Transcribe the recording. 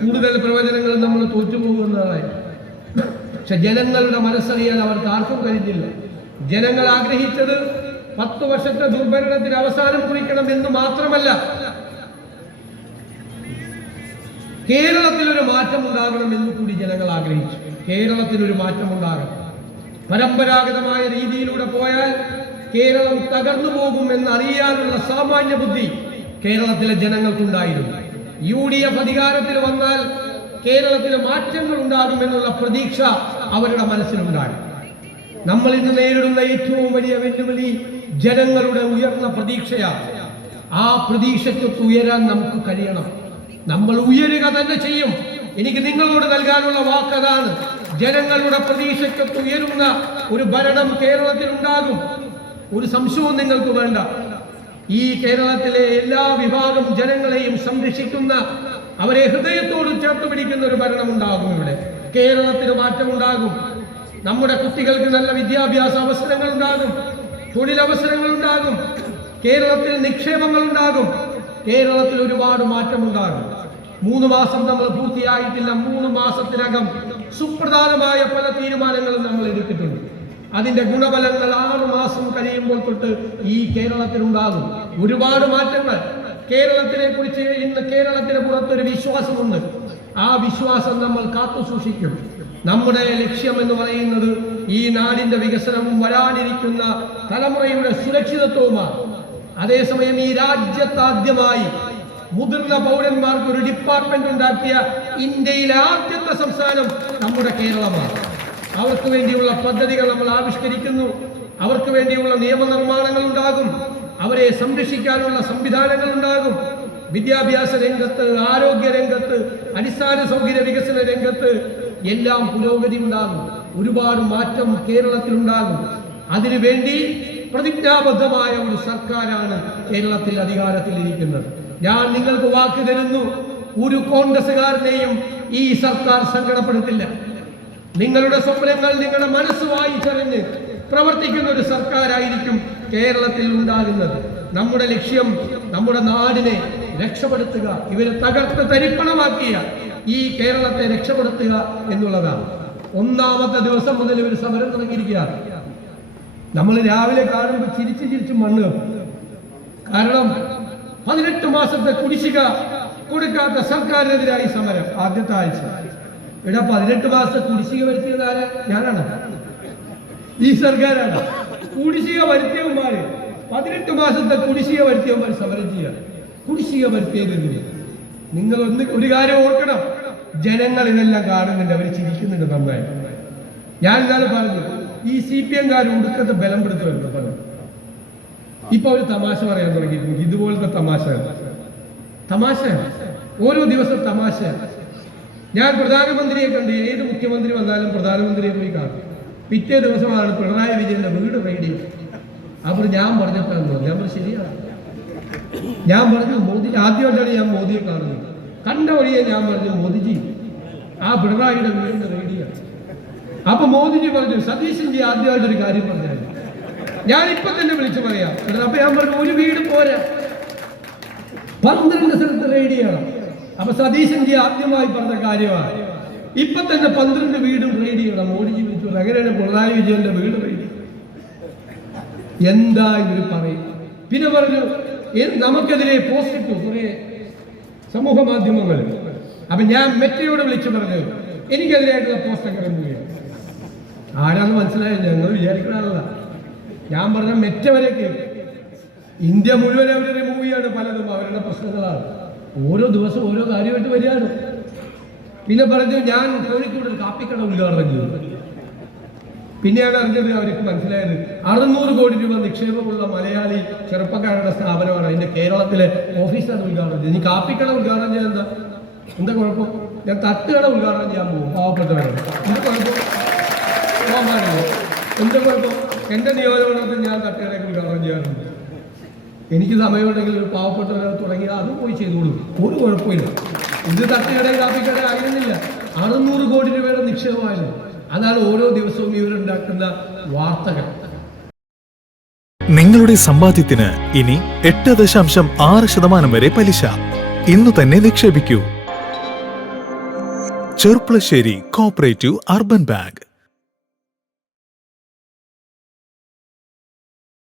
കൂടുതൽ പ്രവചനങ്ങൾ നമ്മൾ തോറ്റുപോകുന്നതായി. പക്ഷെ ജനങ്ങളുടെ മനസ്സറിയാൻ അവർക്ക് ആർക്കും കഴിഞ്ഞില്ല. ജനങ്ങൾ ആഗ്രഹിച്ചത് 10 വർഷത്തെ ദുർഭരണത്തിന് അവസാനം കുറിക്കണം എന്ന് മാത്രമല്ല, കേരളത്തിലൊരു മാറ്റം ഉണ്ടാകണം എന്ന് കൂടി ജനങ്ങൾ ആഗ്രഹിച്ചു. കേരളത്തിലൊരു മാറ്റം ഉണ്ടാകണം. പരമ്പരാഗതമായ രീതിയിലൂടെ പോയാൽ കേരളം തകർന്നു പോകും എന്നറിയാനുള്ള സാമാന്യ ബുദ്ധി കേരളത്തിലെ ജനങ്ങൾക്കുണ്ടായിരുന്നു. UDF അധികാരത്തിൽ വന്നാൽ കേരളത്തിൽ മാറ്റങ്ങൾ ഉണ്ടാകുമെന്നുള്ള പ്രതീക്ഷ അവരുടെ മനസ്സിലുണ്ടായി. നമ്മൾ ഇന്ന് നേരിടുന്ന ഏറ്റവും വലിയ വെല്ലുവിളി ജനങ്ങളുടെ ഉയർന്ന പ്രതീക്ഷയാണ്. ആ പ്രതീക്ഷയ്ക്കൊത്ത് ഉയരാൻ നമുക്ക് കഴിയണം. നമ്മൾ ഉയരുക തന്നെ ചെയ്യും. എനിക്ക് നിങ്ങളോട് നൽകാനുള്ള വാക്കതാണ്, ജനങ്ങളുടെ പ്രതീക്ഷയ്ക്കൊത്ത് ഉയരുന്ന ഒരു ഭരണം കേരളത്തിൽ ഉണ്ടാകും. ഒരു സംശയവും നിങ്ങൾക്ക് വേണ്ട. ഈ കേരളത്തിലെ എല്ലാ വിഭാഗം ജനങ്ങളെയും സംരക്ഷിക്കുന്ന, അവരെ ഹൃദയത്തോട് ചേർത്ത് പിടിക്കുന്ന ഒരു ഭരണം ഉണ്ടാകും. ഇവിടെ കേരളത്തിന് മാറ്റമുണ്ടാകും. നമ്മുടെ കുട്ടികൾക്ക് നല്ല വിദ്യാഭ്യാസ അവസരങ്ങൾ ഉണ്ടാകും, തൊഴിലവസരങ്ങൾ ഉണ്ടാകും, കേരളത്തിൽ നിക്ഷേപങ്ങൾ ഉണ്ടാകും, കേരളത്തിൽ ഒരുപാട് മാറ്റമുണ്ടാകും. 3 മാസം നമ്മൾ പൂർത്തിയായിട്ടില്ല. 3 മാസത്തിനകം സുപ്രധാനമായ പല തീരുമാനങ്ങളും നമ്മൾ എടുത്തിട്ടുണ്ട്. അതിന്റെ ഗുണഫലങ്ങൾ 6 മാസം കഴിയുമ്പോൾ തൊട്ട് ഈ കേരളത്തിലുണ്ടാകും. ഒരുപാട് മാറ്റങ്ങൾ. കേരളത്തിനെ കുറിച്ച് ഇന്ന് കേരളത്തിന് പുറത്തൊരു വിശ്വാസമുണ്ട്. ആ വിശ്വാസം നമ്മൾ കാത്തു സൂക്ഷിക്കും. നമ്മുടെ ലക്ഷ്യം എന്ന് പറയുന്നത് ഈ നാടിന്റെ വികസനവും വരാനിരിക്കുന്ന തലമുറയുടെ സുരക്ഷിതത്വവുമാണ്. അതേസമയം ഈ രാജ്യത്താദ്യമായി മുതിർന്ന പൗരന്മാർക്ക് ഒരു ഡിപ്പാർട്ട്മെന്റ് ഉണ്ടാക്കിയ ഇന്ത്യയിലെ ആദ്യത്തെ സംസ്ഥാനം നമ്മുടെ കേരളമാണ്. അവർക്ക് വേണ്ടിയുള്ള പദ്ധതികൾ നമ്മൾ ആവിഷ്കരിക്കുന്നു. അവർക്ക് വേണ്ടിയുള്ള നിയമനിർമ്മാണങ്ങൾ ഉണ്ടാകും. അവരെ സംരക്ഷിക്കാനുള്ള സംവിധാനങ്ങൾ ഉണ്ടാകും. വിദ്യാഭ്യാസ രംഗത്ത്, ആരോഗ്യ രംഗത്ത്, അടിസ്ഥാന സൗകര്യ വികസന രംഗത്ത് എല്ലാം പുരോഗതി ഉണ്ടാകും. ഒരുപാട് മാറ്റം കേരളത്തിൽ ഉണ്ടാകും. അതിനുവേണ്ടി പ്രതിജ്ഞാബദ്ധമായ ഒരു സർക്കാരാണ് കേരളത്തിൽ അധികാരത്തിൽ ഇരിക്കുന്നത്. ഞാൻ നിങ്ങൾക്ക് വാക്ക് തരുന്നു, ഒരു കോൺഗ്രസുകാരനെയും ഈ സർക്കാർ സങ്കടപ്പെടുത്തില്ല. നിങ്ങളുടെ സ്വപ്നങ്ങൾ നിങ്ങളുടെ മനസ്സ് വായിച്ചറിഞ്ഞ് പ്രവർത്തിക്കുന്ന ഒരു സർക്കാരായിരിക്കും കേരളത്തിൽ ഉണ്ടാകുന്നത്. നമ്മുടെ ലക്ഷ്യം നമ്മുടെ നാടിനെ രക്ഷപ്പെടുത്തുക, ഇവരെ തകർത്ത് തരിപ്പണമാക്കിയ ഈ കേരളത്തെ രക്ഷപ്പെടുത്തുക എന്നുള്ളതാണ്. 1ാമത്തെ ദിവസം മുതൽ ഇവർ സമരം തുടങ്ങിയിരിക്കുകയാണ്. നമ്മൾ രാവിലെ കാണുമ്പോൾ ചിരിച്ച് മണ്ണ്. കാരണം 18 മാസത്തെ കുടിശ്ശിക കൊടുക്കാത്ത സർക്കാരിനെതിരായി സമരം. ആദ്യത്തെ ആഴ്ച ഇവിടെ 18 മാസത്തെ കുടിശ്ശിക വരുത്തിയത് ആരാ? ഞാനാണ്, ഈ സർക്കാരാണ്. കുടിശ്ശിക വരുത്തിയവന്മാര് 18 മാസത്തെ കുടിശ്ശിക വരുത്തിയവന്മാർ സമരം ചെയ്യുക. കുടിശ്ശിക വരുത്തിയതിന് നിങ്ങൾ ഒരു കാര്യം ഓർക്കണം, ജനങ്ങൾ ഇതെല്ലാം കാണുന്നുണ്ട്, അവർ ചിരിക്കുന്നുണ്ട് നന്നായി. ഞാൻ ഇന്നാലെ പറഞ്ഞു, ഈ CPM-കാർ ഉടുക്കത്തെ ബലം പിടുത്തുമായിരുന്നു പറഞ്ഞു. ഇപ്പൊ ഒരു തമാശ പറയാൻ തുടങ്ങിയിട്ടുണ്ട്. ഇതുപോലത്തെ തമാശ ഓരോ ദിവസം തമാശ. ഞാൻ പ്രധാനമന്ത്രിയെ കണ്ടു. ഏത് മുഖ്യമന്ത്രി വന്നാലും പ്രധാനമന്ത്രിയെ പോയി കാണും. പിറ്റേ ദിവസമാണ് പിണറായി വിജയന്റെ വീട് റെയ്ഡ്. അപ്പോൾ ഞാൻ പറഞ്ഞിട്ടാണ്, ഞാൻ പറഞ്ഞു ശരിയാണ്. ഞാൻ പറഞ്ഞു മോദി, ആദ്യമായിട്ടാണ് ഞാൻ മോദിയെ കാണുന്നത്. കണ്ട വഴിയെ ഞാൻ പറഞ്ഞു, മോദിജി ആ പിണറായിയുടെ വീടിന്റെ റെയ്ഡിയാണ്. അപ്പൊ മോദിജി പറഞ്ഞു, സതീശൻജി ആദ്യമായിട്ടൊരു കാര്യം പറഞ്ഞാൽ ഞാൻ ഇപ്പൊ തന്നെ വിളിച്ചു പറയാം. അപ്പൊ ഞാൻ പറഞ്ഞു, ഒരു വീട് പോരാ, 12 സ്ഥലത്ത് റെയ്ഡ് ചെയ്യണം. അപ്പൊ സതീശൻജി ആദ്യമായി പറഞ്ഞ കാര്യമാണ്, ഇപ്പൊ തന്നെ 12 വീടും റെയ്ഡ് ചെയ്യണം. മോദിജി വിളിച്ചു, അങ്ങനെയാണ് പിണറായി വിജയന്റെ വീട് റെയ്ഡ്. എന്താ ഇവർ പറയും? പിന്നെ പറഞ്ഞു, നമുക്കെതിരെ പോസ്റ്റ് ഇട്ടു കുറെ സമൂഹ മാധ്യമങ്ങൾ. അപ്പൊ ഞാൻ മെറ്റയോട് വിളിച്ചു പറഞ്ഞു, എനിക്കെതിരായിട്ടുള്ള പോസ്റ്റ് ഒക്കെ റിമൂവ് ചെയ്യാം. ആരാന്ന് മനസ്സിലായില്ല, ഞങ്ങൾ വിചാരിക്കണല്ല. ഞാൻ പറഞ്ഞ മെറ്റ വരെ കേൾക്കും. ഇന്ത്യ മുഴുവൻ അവർ റിമൂവ് ചെയ്യാണ്. പലതും അവരുടെ പ്രശ്നങ്ങളാണ്. ഓരോ ദിവസം ഓരോ കാര്യമായിട്ട് വരികയാണ്. പിന്നെ പറഞ്ഞു, ഞാൻ കോഴിക്കോട് കാപ്പിക്കട ഉദ്ഘാടനം ചെയ്തു. പിന്നെയാണ് അറിഞ്ഞത്, അവർക്ക് മനസ്സിലായത് 600 കോടി രൂപ നിക്ഷേപമുള്ള മലയാളി ചെറുപ്പക്കാരുടെ സ്ഥാപനമാണ് അതിന്റെ കേരളത്തിലെ ഓഫീസാണ് ഉദ്ഘാടനം ചെയ്തത്. ഇനി കാപ്പിക്കട ഉദ്ഘാടനം ചെയ്യാൻ എന്താ കുഴപ്പം? ഞാൻ തട്ടുകട ഉദ്ഘാടനം ചെയ്യാൻ പോകും പാവപ്പെട്ടവരെ. എന്താ കുഴപ്പം? എന്താ കുഴപ്പം? എന്റെ നിയോജകമണ്ഡലത്തിൽ ഞാൻ തട്ടുകടയൊക്കെ ഉദ്ഘാടനം ചെയ്യാറുണ്ട്. എനിക്ക് സമയമുണ്ടെങ്കിൽ ഒരു പാവപ്പെട്ടവരെ തുടങ്ങിയാൽ അത് പോയി ചെയ്തോളൂ, ഒരു കുഴപ്പമില്ല. ഇത് തട്ടുകട കാപ്പിക്കട ആയിരുന്നില്ല, 600 കോടി രൂപയുടെ നിക്ഷേപമായിരുന്നു. അതാണ് ഓരോ ദിവസവും ഇവരുണ്ടാക്കുന്ന വാർത്തകൾ. നിങ്ങളുടെ സമ്പാദ്യത്തിന് ഇനി 8.6% വരെ പലിശ. ഇന്നു തന്നെ നിക്ഷേപിക്കൂ. Cherpulassery cooperative urban bank.